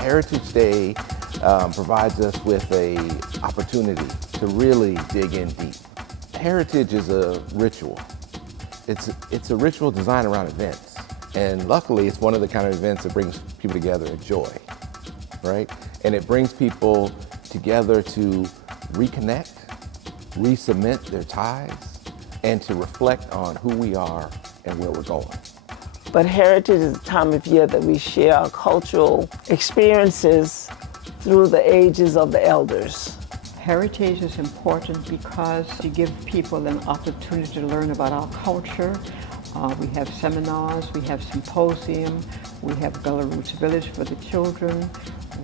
Heritage Day provides us with an opportunity to really dig in deep. Heritage is a ritual. It's a ritual designed around events. And luckily, it's one of the kind of events that brings people together in joy, right? And it brings people together to reconnect, re-cement their ties, and to reflect on who we are and where we're going. But Heritage is a time of year that we share our cultural experiences through the ages of the elders. Heritage is important because you give people an opportunity to learn about our culture. We have seminars, we have symposium, we have Gullah Roots Village for the children,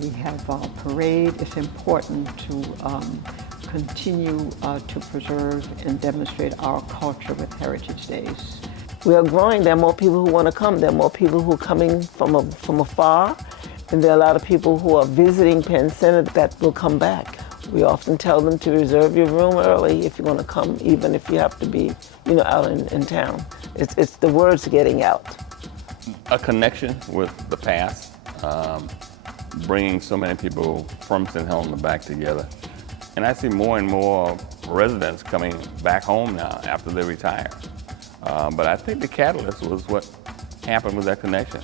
we have a parade. It's important to continue to preserve and demonstrate our culture with Heritage Days. We are growing. There are more people who want to come. There are more people who are coming from afar, and there are a lot of people who are visiting Penn Center that will come back. We often tell them to reserve your room early if you want to come, even if you have to be, out in town. It's the word's getting out. A connection with the past, bringing so many people from St. Helena back together. And I see more and more residents coming back home now after they retire. But I think the catalyst was what happened with that connection.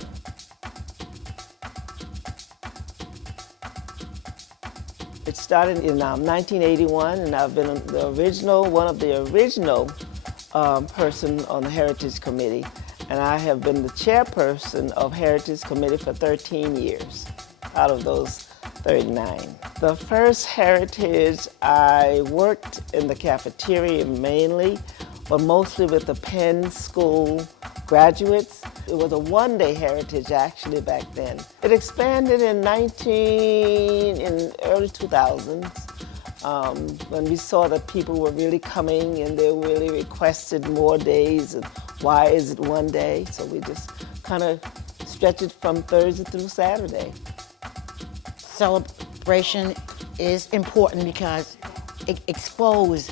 It started in 1981, and I've been one of the original person on the Heritage Committee, and I have been the chairperson of Heritage Committee for 13 years out of those 39. The first Heritage, I worked in the cafeteria mainly, but mostly with the Penn School graduates. It was a one-day Heritage actually back then. It expanded in early 2000s when we saw that people were really coming and they really requested more days. And why is it one day? So we just kind of stretched it from Thursday through Saturday. Celebration is important because it exposes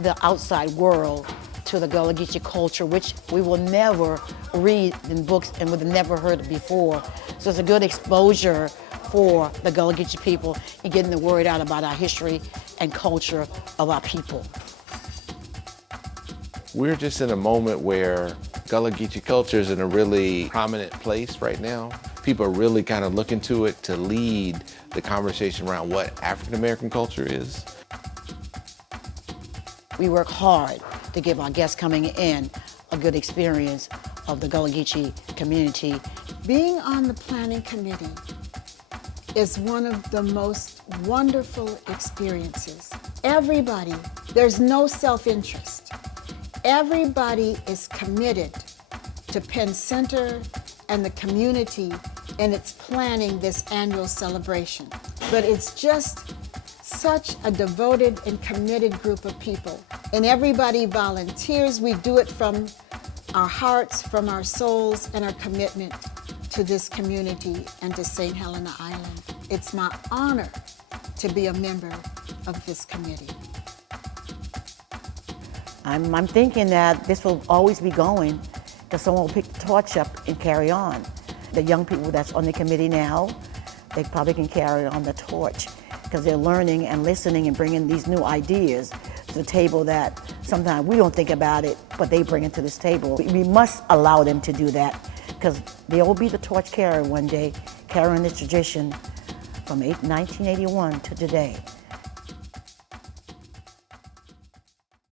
the outside world to the Gullah Geechee culture, which we will never read in books and would have never heard it before. So it's a good exposure for the Gullah Geechee people in getting the word out about our history and culture of our people. We're just in a moment where Gullah Geechee culture is in a really prominent place right now. People are really kind of looking to it to lead the conversation around what African American culture is. We work hard to give our guests coming in a good experience of the Gullah Geechee community. Being on the planning committee is one of the most wonderful experiences. Everybody, there's no self-interest. Everybody is committed to Penn Center and the community in its planning this annual celebration. But it's just such a devoted and committed group of people. And everybody volunteers. We do it from our hearts, from our souls, and our commitment to this community and to St. Helena Island. It's my honor to be a member of this committee. I'm thinking that this will always be going, because someone will pick the torch up and carry on. The young people that's on the committee now, they probably can carry on the torch, because they're learning and listening and bringing these new ideas to the table that sometimes we don't think about it, but they bring it to this table. We must allow them to do that, because they will be the torch carrier one day, carrying this tradition from 1981 to today.